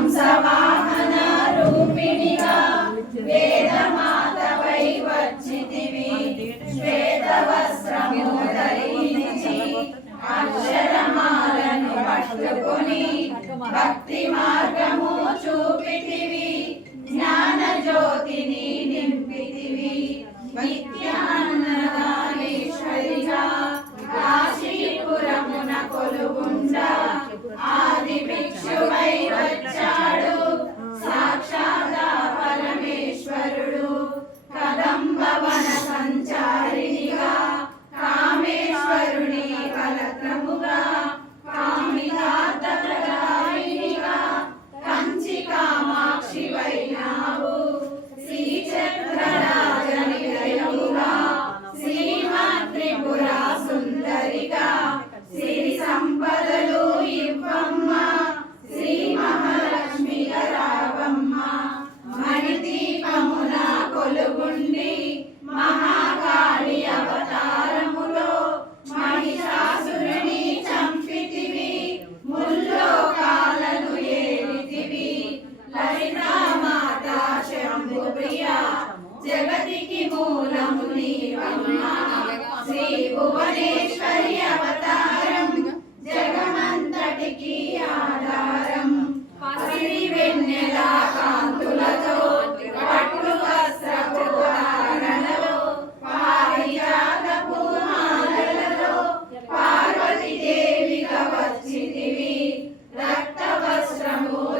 హంసవాహన రూపిణిగా వేదమాతవై వచ్చితివి శ్వేతవస్త్రము ధరించి అక్షరమాలను పట్టుకొని భక్తి మార్గము చూపితివి.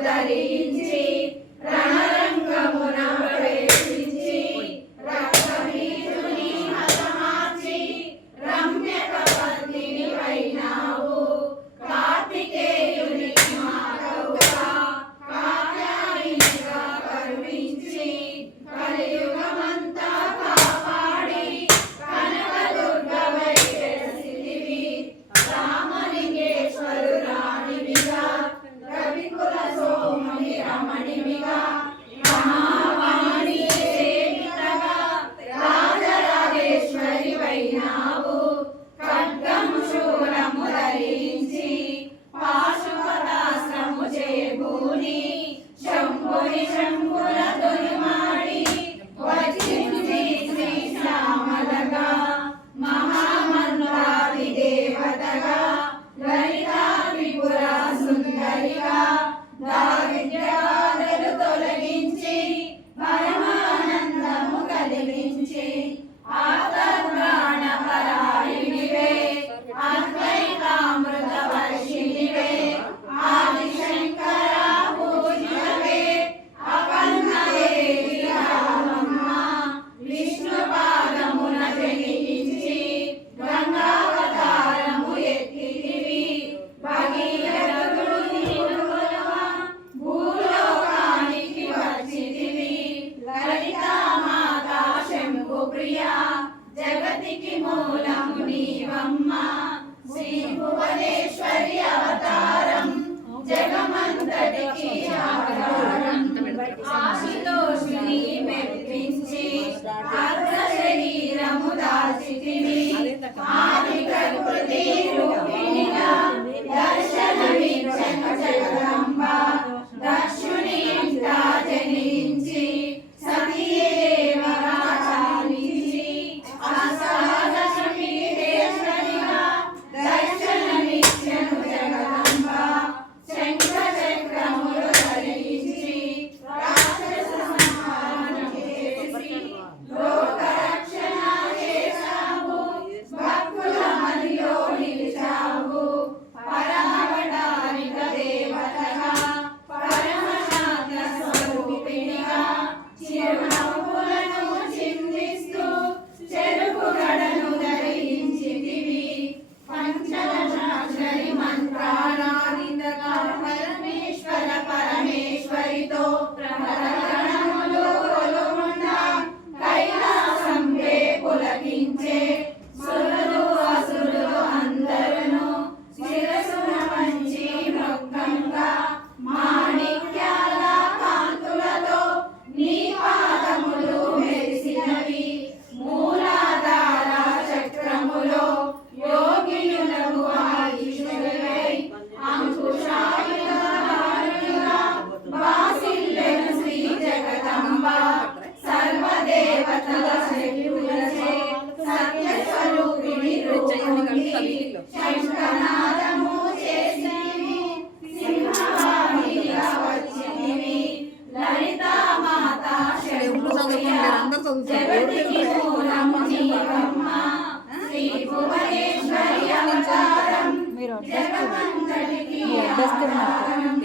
உதறியின்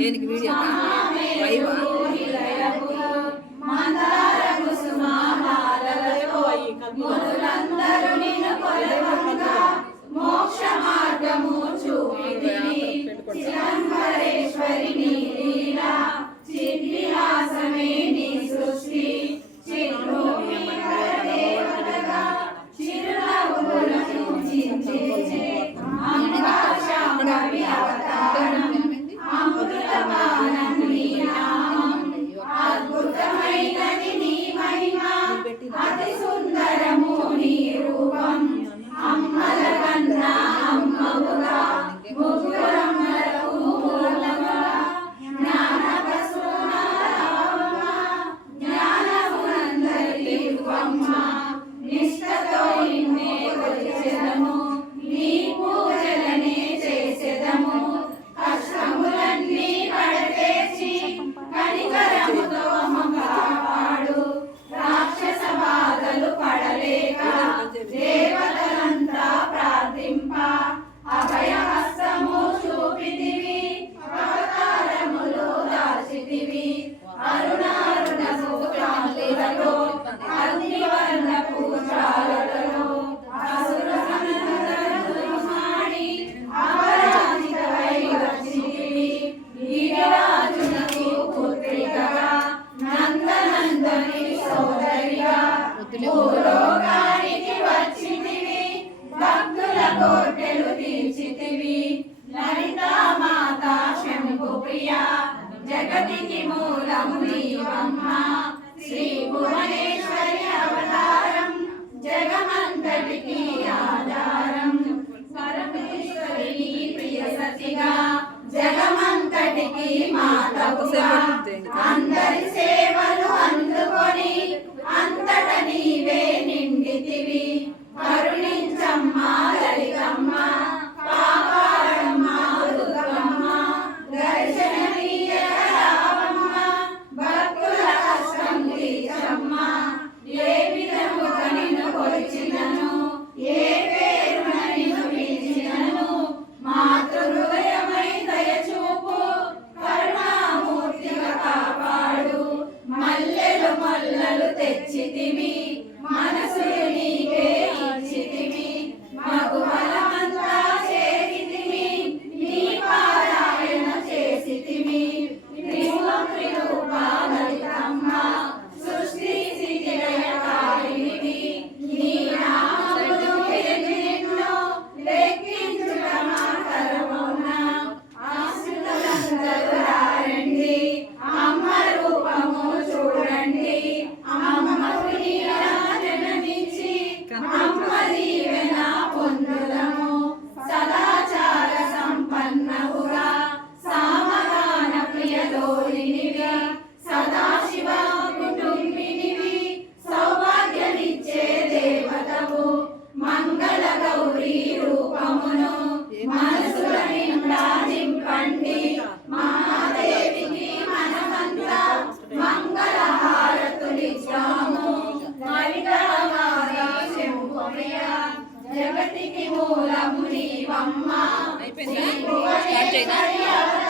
దేనికి వీడియో? లైవా అయిపోయిందా? అవతారం జగమ